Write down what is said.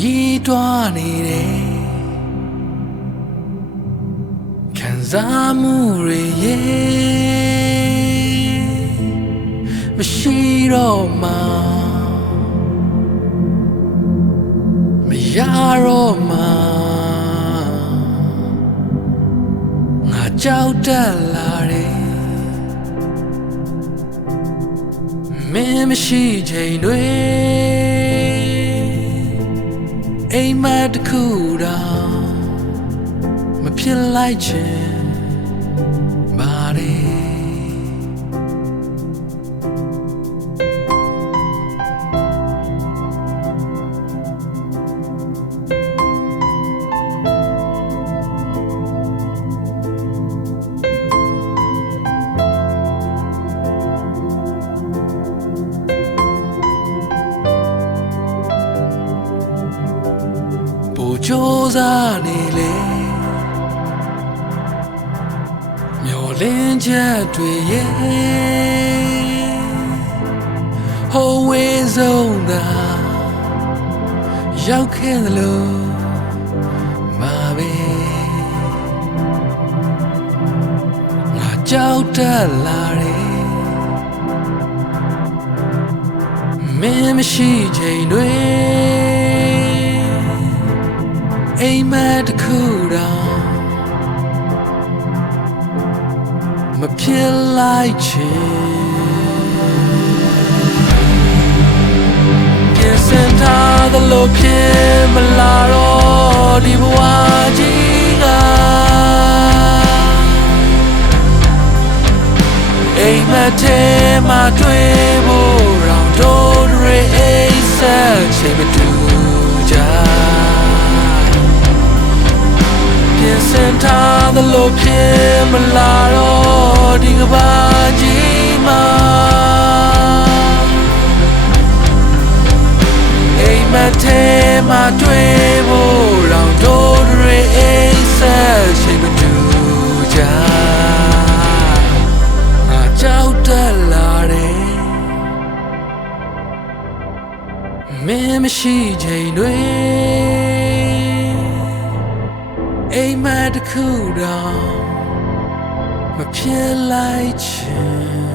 ညီးတွားနေတယ်ခံစားမှုတွေရဲ့မရှိတော့မှမရတော့မှငါကြောက်တတ်လာတယ်မင်းမရှိချိန်တွေအိမ်မက်တစ်ခုတော့မဖြစ်လိုက်ချင်ပါတယ်ကြိုးစားနေလေမျောလင်းချက်တွေရဲ့ဟိုဝေးဆုံးသာရောက်ခဲ့လို့မှာပဲငါကြောက်တတ်လာတယ်မင်းမရှိချိန်တွေအိမ်မက်တစ်ခုတော့မဖြစ်လိုက်ချင်ပြင်ဆင်ထားသလိုဖြစ်မလာတော့ဒီဘဝကြီးကအိမ်မက်ထဲမှာတွေ့ဖို့တော့တို့တွေအိမ်ဆက်ချိန်မတူကြပြင်ဆင်ထားသလိုဖြစ်မလာတော့ဒီကဘာကြီးမှာအိမ်မက်ထဲမှာတွေ့ဖို့တော့တို့တွေအိမ်ဆက်ချိန်မတူကြငါကြောက်တတ်လာတယ်မင်းမရှိချိန်တွေအိမ်မက်တစ်ခုတော့မဖြစ်လိုက်ချင်